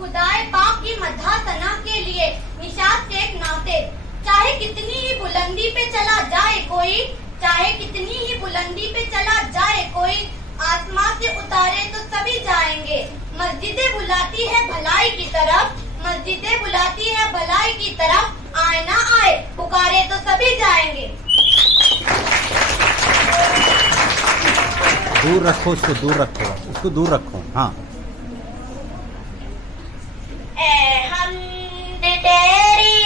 खुदाए पाक की मद्हा सना के लिए निशात से एक नाते। चाहे कितनी ही बुलंदी पे चला जाए कोई, चाहे कितनी ही बुलंदी पे चला जाए कोई, आसमां से उतारे तो सभी जाएंगे। मस्जिदें बुलाती है भलाई की तरफ, मस्जिदें बुलाती है भलाई की तरफ, आए ना आए पुकारे तो सभी जाएंगे। दूर रखो उसको, दूर रखो उसको, दूर रखो। हाँ, हमद तेरी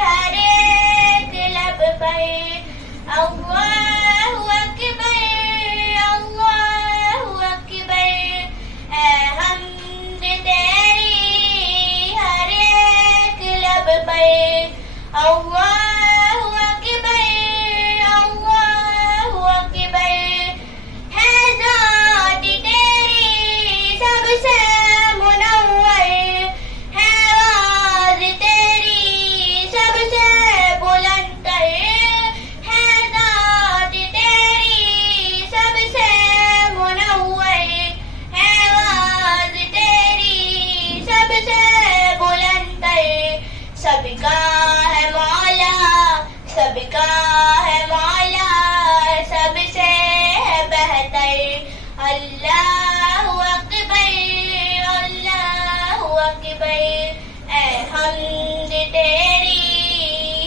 हर एक लब पर, अल्लाहु अकबर, अल्लाहु अकबर। हमद तेरी हर एक लब पर, अल्लाहु अकबर, अल्लाहु अकबर। है ज़ात तेरी सबसे मुनव्वर, है आवाज़ तेरी सबसे बुलंदतर, है ज़ात तेरी सबसे मुनव्वर, है आवाज़ तेरी सबसे बुलंदतर। सबका है मौला, सबका है मौला, सबसे है बेहतर। अल्लाहु अकबर, अल्लाहु अकबर। ऐ हमद तेरी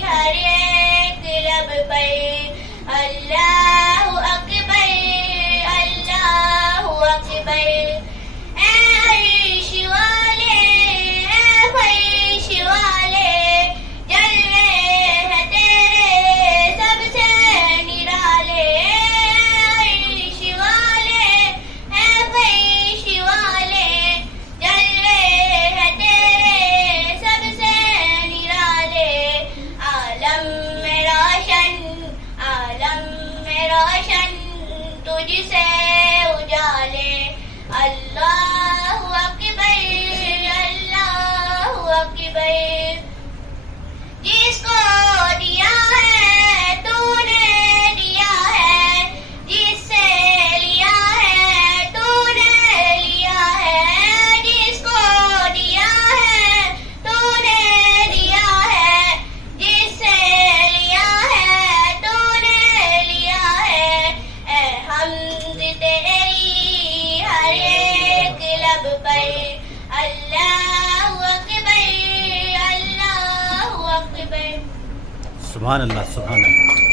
हर एक लब पर, अल्लाहु अकबर, अल्लाहु अकबर। ऐ अर्श वाले, ऐ फर्श वाले, जलवे हैं तेरे सबसे निराले। अर्श वाले, ऐ फर्श वाले, जलवे हैं तेरे सबसे निराले। आलम में रोशन, आलम में रोशन, तुझसे उजाले। अल्लाहु अकबर, अल्लाहु अकबर। जिसको दिया है तूने दिया है, जिससे लिया है तूने लिया है। जिसको दिया है तूने दिया है, जिससे लिया है तूने लिया है। ऐ हमद तेरी हर एक लब पर, अल्लाहु अकबर, अल्लाहु अकबर। सुभान अल्लाह, सुभान अल्लाह।